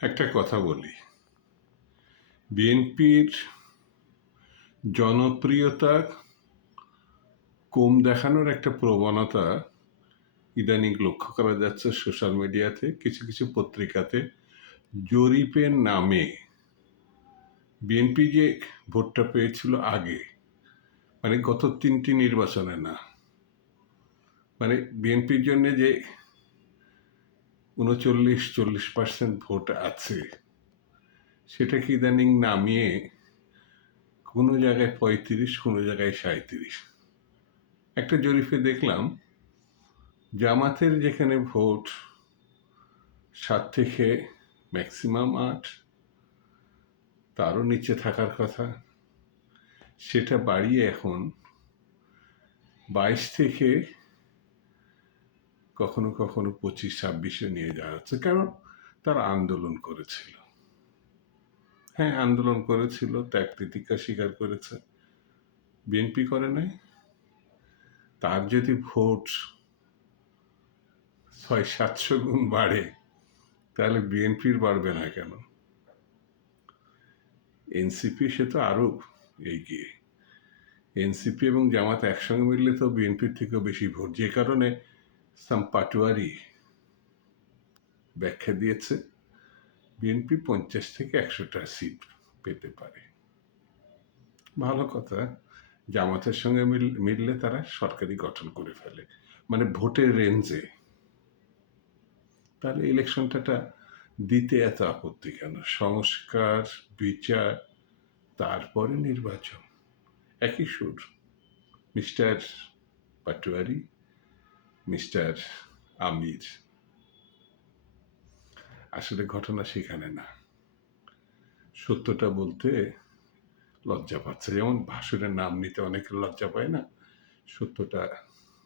একটা কথা বলি। বিএনপির জনপ্রিয়তা কম দেখানোর একটা প্রবণতা ইদানিং লক্ষ্য করা যাচ্ছে সোশ্যাল মিডিয়াতে, কিছু কিছু পত্রিকাতে। জরিপের নামে বিএনপি যে ভোটটা পেয়েছিল আগে মানে গত তিনটি নির্বাচনে না মানে বিএনপির জন্য যে উনচল্লিশ, চল্লিশ পার্সেন্ট ভোট আছে। সেটাকে ইদানিং নামিয়ে কোনো জায়গায় পঁয়ত্রিশ, কোনো জায়গায় সাঁত্রিশ একটা জরিপে দেখলাম, জামাতের যেখানে ভোট, সাত থেকে ম্যাক্সিমাম আট, তারও নিচে থাকার কথা। সেটা বাড়িয়ে এখন বাইশ থেকে কখনো কখনো পঁচিশ, ছাব্বিশে নিয়ে যাওয়া হচ্ছে কারণ তারা আন্দোলন করেছিল। হ্যাঁ আন্দোলন করেছিল, ত্যাগ তিতিক্ষা স্বীকার করেছে। বিএনপি করে নাই। তার যদি ভোট ছয়, সাতশো গুণ বাড়ে, তাহলে বিএনপির বাড়বে না কেন? এনসিপি সে তো আরও এগিয়ে। এনসিপি এবং জামাত একসঙ্গে মিললে তো বিএনপির থেকেও বেশি ভোট। যে কারণে সাম পাটোয়ারি ব্যাখ্যা দিয়েছে, বিএনপি পঞ্চাশ থেকে একশোটা সিট পেতে পারে। ভালো কথা, জামাতের সঙ্গে মিললে তারা সরকারি গঠন করে ফেলে। মানে ভোটের রেঞ্জে। তাহলে ইলেকশনটা দিতে এত আপত্তি কেন? সংস্কার, বিচার, তারপরে নির্বাচন। একই সুর। Mister Patwari mister Amir. আসলে ঘটনা সেখানে না। সত্যটা বলতে লজ্জা পাচ্ছে। যেমন ভাসুরের নাম নিতে অনেকে লজ্জা পায় না, সত্যটা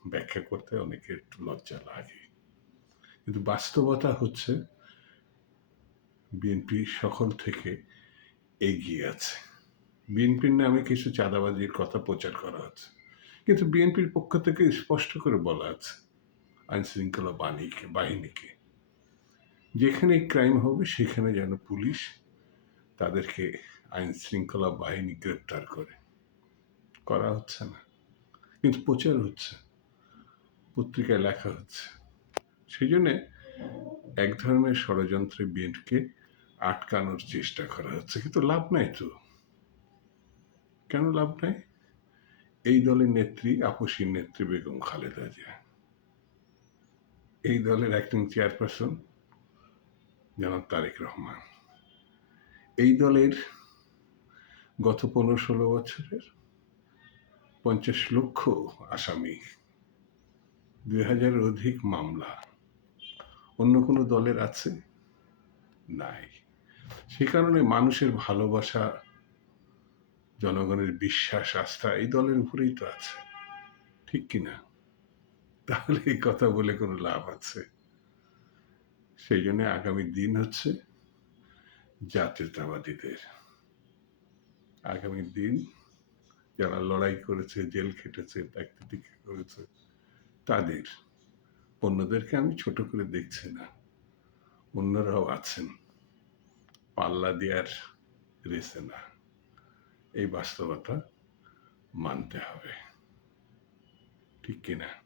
ব্যাখ্যা করতে অনেকের একটু লজ্জা লাগে। কিন্তু বাস্তবতা হচ্ছে, বিএনপি সকল থেকে এগিয়ে আছে। বিএনপির নামে কিছু চাঁদাবাজির কথা প্রচার করা হচ্ছে। কিন্তু বিএনপির পক্ষ থেকে স্পষ্ট করে বলা আছে আইন শৃঙ্খলা বাহিনীকে। বাহিনীকে যেখানে ক্রাইম হবে, সেখানে যেন পুলিশ তাদেরকে আইনশৃঙ্খলা বাহিনী গ্রেপ্তার করে। করা হচ্ছে না। কিন্তু প্রচার হচ্ছে। পত্রিকায় লেখা হচ্ছে। সেই জন্যে এক ধরনের ষড়যন্ত্রে বিএনপিকে আটকানোর চেষ্টা করা হচ্ছে। কিন্তু লাভ নাই তো। কেন লাভ নাই? এই দলের নেত্রী, আপসীর নেত্রী বেগম খালেদা জিয়া। এই দলের অ্যাক্টিং চেয়ারপারসন জনাব তারেক রহমান। এই দলের গত পনেরো ষোলো বছরের পঞ্চাশ লক্ষ আসামি, দুই হাজারের অধিক মামলা, অন্য কোনো দলের আছে? নাই। সে কারণে মানুষের ভালোবাসা, জনগণের বিশ্বাস, আস্থা এই দলের উপরেই তো আছে। ঠিক কিনা? তাহলে এই কথা বলে কোনো লাভ আছে? সেই জন্য আগামী দিন হচ্ছে জাতীয়তাবাদীদের। আগামী দিন যারা লড়াই করেছে, জেল খেটেছে করেছে, তাদের, অন্যদেরকে আমি ছোট করে দেখছি না। অন্যরাও আছেন। পাল্লা দেওয়ার রেসে না। এই বাস্তবতা মানতে হবে। ঠিক কিনা?